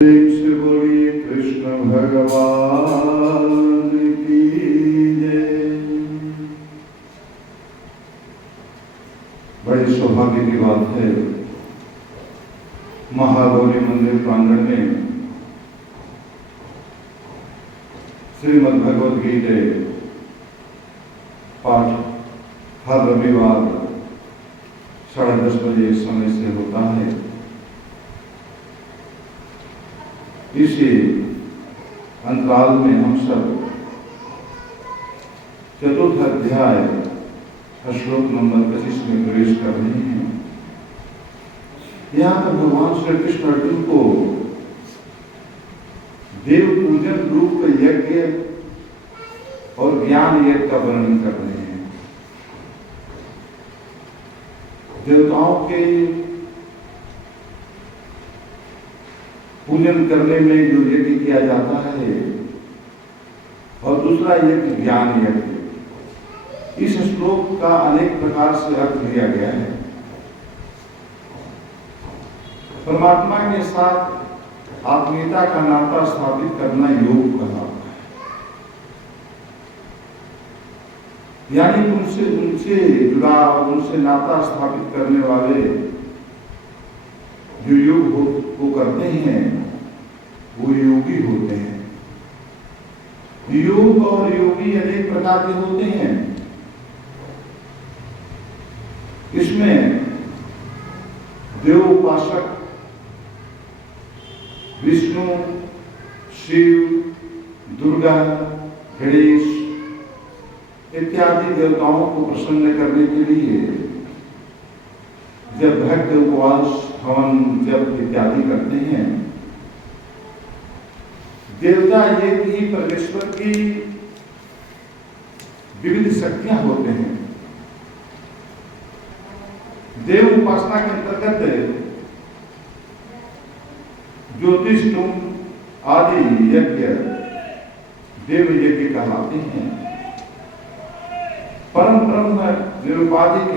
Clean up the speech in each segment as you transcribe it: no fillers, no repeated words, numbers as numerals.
से बोलिए कृष्ण भगवान की जय। बड़े सौभाग्य की बात है, महागौरी मंदिर प्रांगण में श्रीमद् भगवद गीता पाठ हर रविवार 10:30 बजे समय से होता है। इसी अंतराल में हम सब चतुर्थ अध्याय श्लोक नंबर 25 में प्रवेश कर रहे हैं। यहाँ पर भगवान श्री कृष्ण अर्जुन को देव पूजन रूप यज्ञ और ज्ञान यज्ञ का वर्णन कर रहे हैं। देवताओं के पूजन करने में जो यज्ञ किया जाता है और दूसरा यज्ञ ज्ञान यज्ञ, इस श्लोक का अनेक प्रकार से अर्थ लिया गया है। परमात्मा के साथ आत्मीयता का नाता स्थापित करना योग कहा, यानी उनसे जुड़ा और उनसे नाता स्थापित करने वाले जो योग को करते हैं वो योगी होते हैं। योग और योगी अनेक प्रकार के होते हैं। इसमें देव उपासक विष्णु, शिव, दुर्गा, गणेश इत्यादि देवताओं को प्रसन्न करने के लिए जब भक्त उपवास, हवन, जप इत्यादि करते हैं, देवता ये भी परमेश्वर की विविध शक्तियां होते हैं। देव उपासना के अंतर्गत ज्योतिष आदि यज्ञ देव यज्ञ कहलाते हैं। परम ब्रह्म निरुपाधिक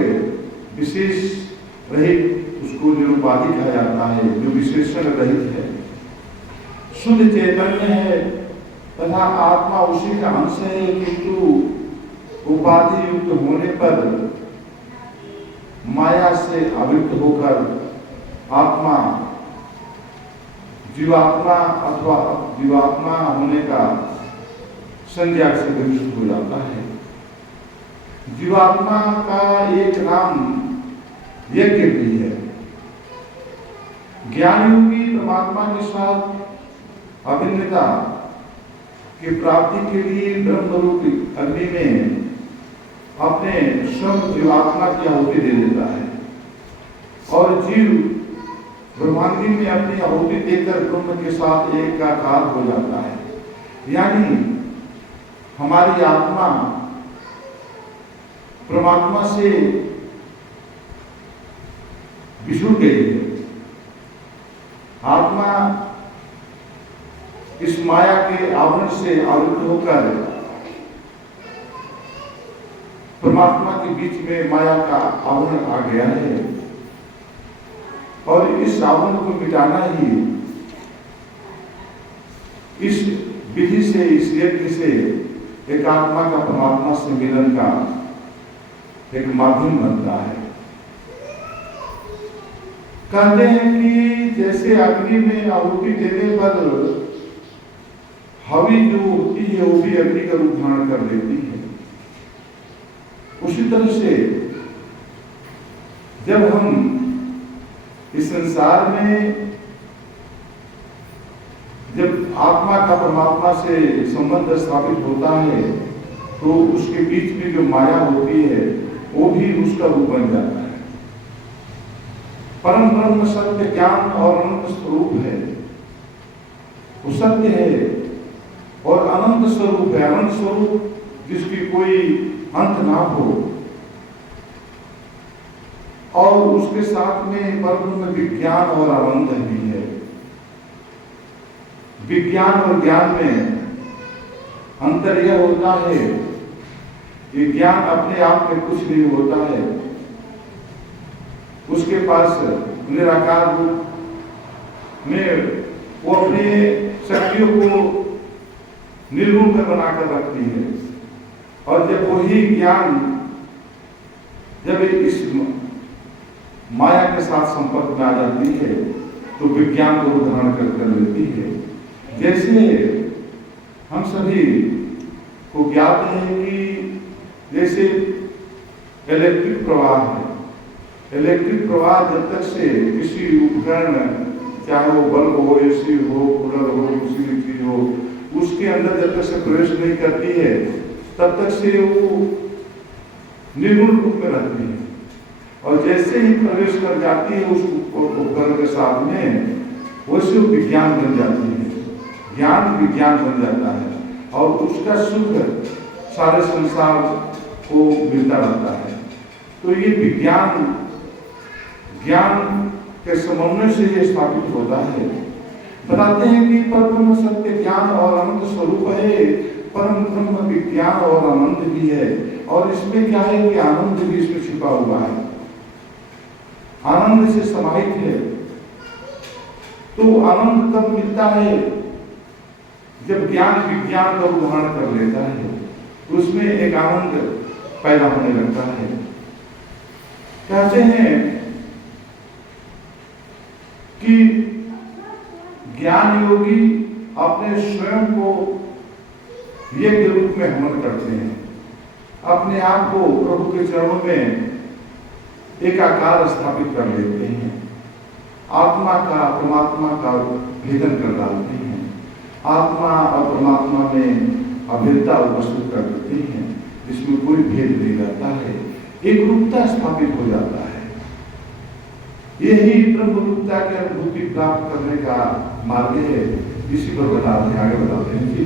विशेष रहित उसको निरुपाधिक कहा जाता है, जो विशेषण रहित है, शुद्ध चैतन्य है तथा आत्मा उसी का अंश है, किंतु उपाधि युक्त होने पर माया से आवृत होकर आत्मा जीवात्मा अथवा जीवात्मा होने का संज्ञा से विमुक्त हो जाता है। जीवात्मा का एक नाम यज्ञ भी है। ज्ञानयोगी परमात्मा के साथ अभिन्नता की प्राप्ति के लिए ब्रह्म रूपी अग्नि में अपने स्वयं जीवात्मा की आहुति दे देता है और जीव ब्रह्मांडी में अपनी आहुति देकर ब्रह्म के साथ एकाकार हो जाता है। यानी हमारी आत्मा परमात्मा से बिछुड़ गई है। आत्मा इस माया के आवरण से आवृत होकर परमात्मा के बीच में माया का आवरण आ गया है और इस आवरण को मिटाना ही इस विधि से, इस यज्ञ से एक आत्मा का परमात्मा से मिलन का एक माध्यम बनता है। कहते हैं कि जैसे अग्नि में आहुति देने पर हवी जो होती है वो भी अग्नि का रूप धारण कर लेती है, उसी तरह से जब हम इस संसार में जब आत्मा का परमात्मा से संबंध स्थापित होता है तो उसके बीच में जो माया होती है वो भी उसका रूप बन जाता है। परम ब्रह्म सत्य ज्ञान और अनंत स्वरूप है, वो सत्य है और अनंत स्वरूप है। अनंत स्वरूप जिसकी कोई अंत ना हो और उसके साथ में परब्रह्म विज्ञान और अनंत भी है। विज्ञान और ज्ञान में अंतर यह होता है कि ज्ञान अपने आप में कुछ नहीं होता है, उसके पास निराकार रूप में वो अपने शक्तियों को निर्गुण में बनाकर रखती है। और जब वही ज्ञान जब इस माया के साथ संपर्क में आ जाती है तो विज्ञान को धारण कर लेती है। जैसे हम सभी को ज्ञात है कि जैसे इलेक्ट्रिक प्रवाह है, इलेक्ट्रिक प्रवाह जब तक से किसी उपकरण, चाहे वो बल्ब हो, एसी हो, कूलर हो, किसी भी चीज हो, उसके अंदर जब तक से प्रवेश नहीं करती है तब तक से वो निर्गुण रूप में रहती है। और जैसे ही प्रवेश कर जाती है उस उपकरण के साथ में, वैसे विज्ञान बन जाती है, ज्ञान विज्ञान बन जाता है और उसका सुख सारे संसार को मिलता रहता है। तो ये विज्ञान ज्ञान के समन्वय से ये स्थापित होता है। बताते हैं कि परब्रह्म सत्य ज्ञान और अनंत स्वरूप है, परम ब्रह्म विज्ञान और आनंद भी है। और इसमें क्या है कि आनंद भी इसमें छिपा हुआ है, आनंद से समाहित है। तो आनंद तब मिलता है जब ज्ञान विज्ञान का उदाहरण कर लेता है, उसमें एक आनंद पैदा होने लगता है। कहते हैं कि ज्ञान योगी अपने स्वयं को यज्ञ रूप में हवन करते हैं, अपने आप को प्रभु के चरणों में एकाकार स्थापित कर लेते हैं, आत्मा का परमात्मा का भेदन कर डालते हैं, आत्मा और परमात्मा में अभेदता उपस्थित कर देते हैं, जिसमें कोई भेद नहीं रहता है, एक रूपता स्थापित हो जाता है। यही ब्रह्म रूपता की अनुभूति प्राप्त करने का मार्ग है। इसी पर बताते हैं, आगे बताते हैं कि